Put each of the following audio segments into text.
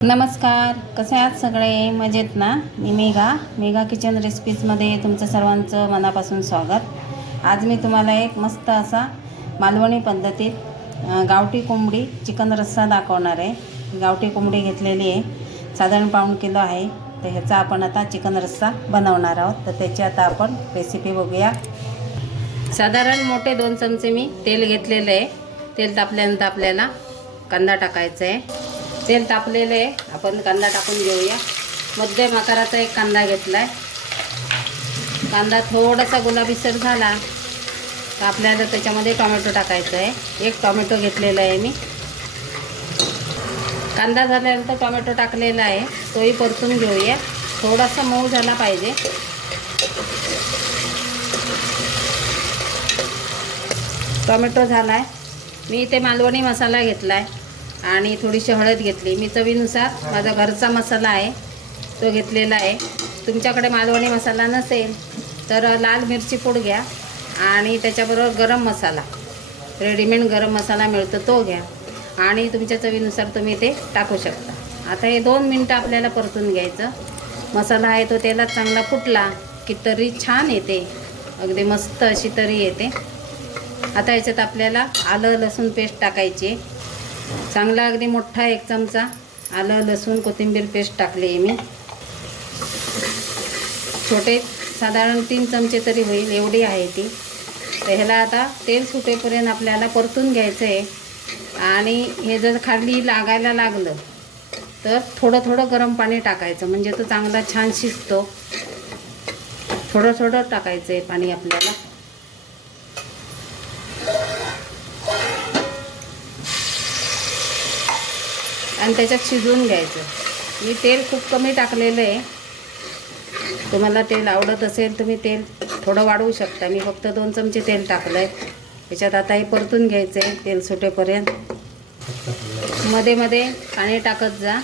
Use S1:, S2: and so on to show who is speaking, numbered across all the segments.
S1: नमस्कार कसे आहात सगळे? मजेत ना? मी मेघा. मेघा किचन रेसिपीजमध्ये तुमचं सर्वांचं मनापासून स्वागत. आज मी तुम्हाला एक मस्त असा मालवणी पद्धतीत गावठी कोंबडी चिकन रस्सा दाखवणार आहे. गावठी कोंबडी घेतलेली आहे. साधारण पाऊण किलो आहे. तर ह्याचा आपण आता चिकन रस्सा बनवणार आहोत. तर त्याची आता आपण रेसिपी बघूया. साधारण मोठे दोन चमचे मी तेल घेतलेलं आहे. तेल तापल्यानंतर आपल्याला कांदा टाकायचा आहे. तेल तापलेलं आहे. आपण कांदा टाकून घेऊया. मध्यम आकाराचा एक कांदा घेतला आहे कांदा थोडासा गुलाबीसर झाला तर आपल्याला त्याच्यामध्ये टोमॅटो टाकायचं आहे. एक टोमॅटो घेतलेला आहे मी. कांदा झाल्यानंतर टोमॅटो टाकलेला आहे. तोही परतून घेऊया. थोडासा मऊ झाला पाहिजे. टोमॅटो झाला आहे मी इथे मालवणी मसाला घेतला आहे आणि थोडीशी हळद घेतली. मी चवीनुसार माझा घरचा मसाला आहे तो घेतलेला आहे. तुमच्याकडे मालवणी मसाला नसेल तर लाल मिरची पूड घ्या आणि त्याच्याबरोबर गरम मसाला रेडीमेड गरम मसाला मिळतो तो घ्या. आणि तुमच्या चवीनुसार तुम्ही ते टाकू शकता. आता हे दोन मिनटं आपल्याला परतून घ्यायचं. मसाला आहे तो तेलात चांगला फुटला की तरी छान येते. अगदी मस्त अशी तरी येते. आता याच्यात आपल्याला आलं लसूण पेस्ट टाकायची. चांगला अगदी मोठा एक चमचा आलं लसूण कोथिंबीर पेस्ट टाकली आहे मी. छोटे साधारण तीन चमचे तरी होईल एवढी आहे ती. तर ह्याला आता तेल सुटेपर्यंत आपल्याला परतून घ्यायचं आहे आणि हे जर खाली लागायला लागलं तर थोडं थोडं गरम पाणी टाकायचं. म्हणजे तो चांगला छान शिजतो. थोडं थोडं टाकायचं आहे पाणी आपल्याला. आणि त्याच्यात शिजवून घ्यायचं. मी तेल खूप कमी टाकलेलं आहे. तुम्हाला तेल आवडत असेल तुम्ही तेल थोडं वाढवू शकता. मी फक्त दोन चमचे तेल टाकलं आहे त्याच्यात आता हे परतून घ्यायचं आहे तेल सुटेपर्यंत. मध्ये मध्ये पाणी टाकत जा.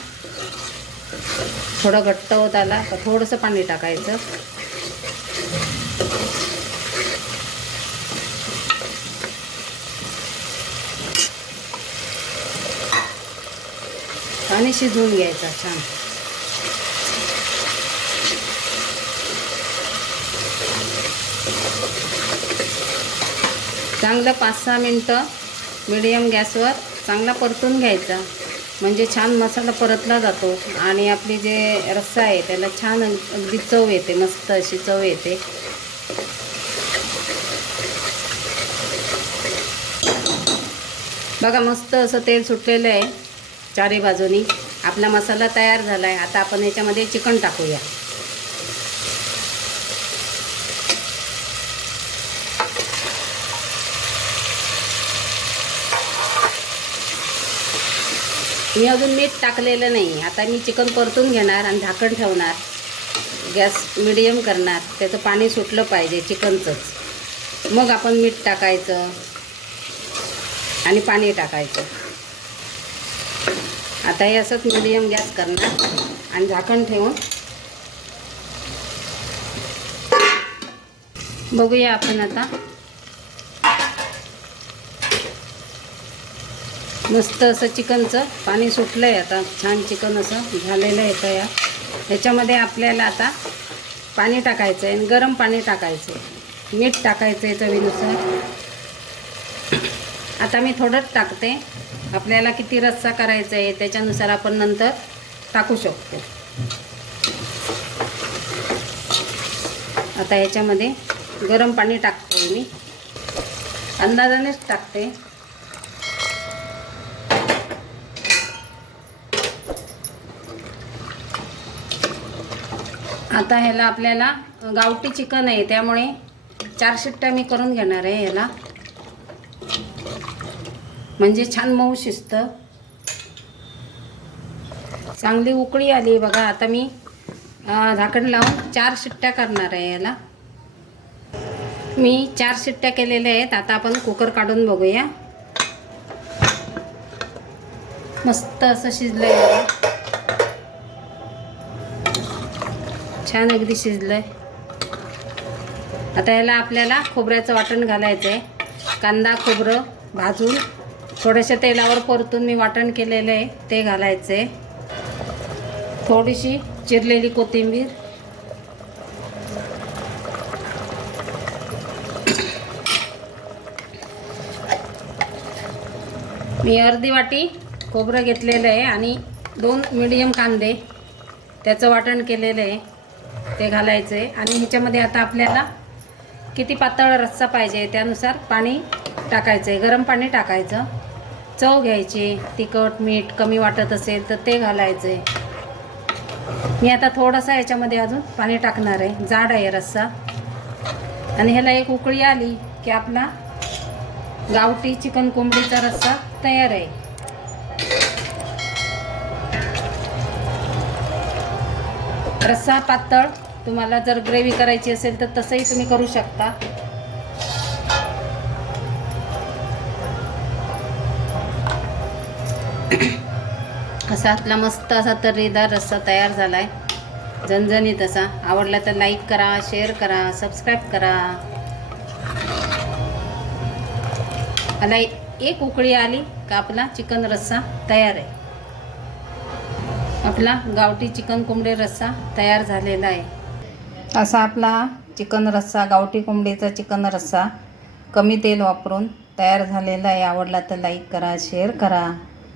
S1: थोडं घट्ट होत आला का थोडंसं पाणी टाकायचं. आणि शिजवून घ्यायचा छान. चांगलं पाच सहा मिनटं मिडियम गॅसवर चांगला परतून घ्यायचा. म्हणजे छान मसाला परतला जातो आणि आपली जे रस्सा आहे त्याला छान अगदी चव येते मस्त अशी चव येते. बघा मस्त असं तेल सुटलेलं आहे. चारही बाजूनी आपला मसाला तयार झाला आहे आता आपण याच्यामध्ये चिकन टाकूया. मी अजून मीठ टाकलेलं नाही. आता मी चिकन परतून घेणार आणि झाकण ठेवणार. गॅस मिडियम करणार. त्याचं पाणी सुटलं पाहिजे चिकनचंच. मग आपण मीठ टाकायचं आणि पाणी टाकायचं. आता हे असंच मिडियम गॅस करणार आणि झाकण ठेवून. बघूया आपण आता. मस्त असं चिकनचं पाणी सुटलं आहे आता. छान चिकन असं झालेलं आहे तयार. ह्याच्यामध्ये आपल्याला आता पाणी टाकायचं आहे आणि गरम पाणी टाकायचं आहे मीठ टाकायचं आहे चवीनुसार. आता मी थोडंच टाकते. आपल्याला किती रस्सा करायचा आहे त्याच्यानुसार आपण नंतर टाकू शकतो. आता ह्याच्यामध्ये गरम पाणी टाकते मी. अंदाजानेच टाकते. आता ह्याला आपल्याला गावठी चिकन आहे त्यामुळे चार शिट्ट्या मी करून घेणार आहे ह्याला. म्हणजे छान मऊ शिजतं चांगली उकळी आली बघा. आता मी झाकण लावून चार शिट्ट्या करणार आहे याला. मी चार शिट्ट्या केलेल्या आहेत. आता आपण कुकर काढून बघूया. मस्त असं शिजलं आहे छान अगदी शिजलं आहे आता याला आपल्याला खोबऱ्याचं वाटण घालायचं आहे कांदा खोबरं भाजून थोड्याशा तेलावर परतून मी वाटण केलेलं आहे ते घालायचं. आहे थोडीशी चिरलेली कोथिंबीर. मी अर्धी वाटी खोबरं घेतलेलं आहे आणि दोन मिडियम कांदे त्याचं वाटण केलेलं आहे ते घालायचं. आहे आणि ह्याच्यामध्ये आता आपल्याला किती पातळ रस्सा पाहिजे त्यानुसार पाणी टाकायचं आहे गरम पाणी टाकायचं. चव घ्यायची तिखट मीठ कमी वाटत असेल तर ते घालायचं आहे मी आता थोडंसं याच्यामध्ये अजून पाणी टाकणार आहे. जाड आहे रस्सा. आणि ह्याला एक उकळी आली की आपला गावठी चिकन कोंबडीचा रस्सा तयार आहे. रस्सा पातळ तुम्हाला जर ग्रेव्ही करायची असेल तर तसंही तुम्ही करू शकता. असा आपला मस्त असा तर्रीदार रस्सा तयार झाला आहे झणझणीत असा. आवडला तर लाईक करा शेअर करा सबस्क्राईब करा. आला एक उकळी आली का आपला चिकन रस्सा तयार आहे. आपला गावठी चिकन कोंबडी रस्सा तयार झालेला आहे. असा आपला चिकन रस्सा गावठी कोंबडीचा चिकन रस्सा कमी तेल वापरून तयार झालेला आहे. आवडला तर लाईक करा शेअर करा.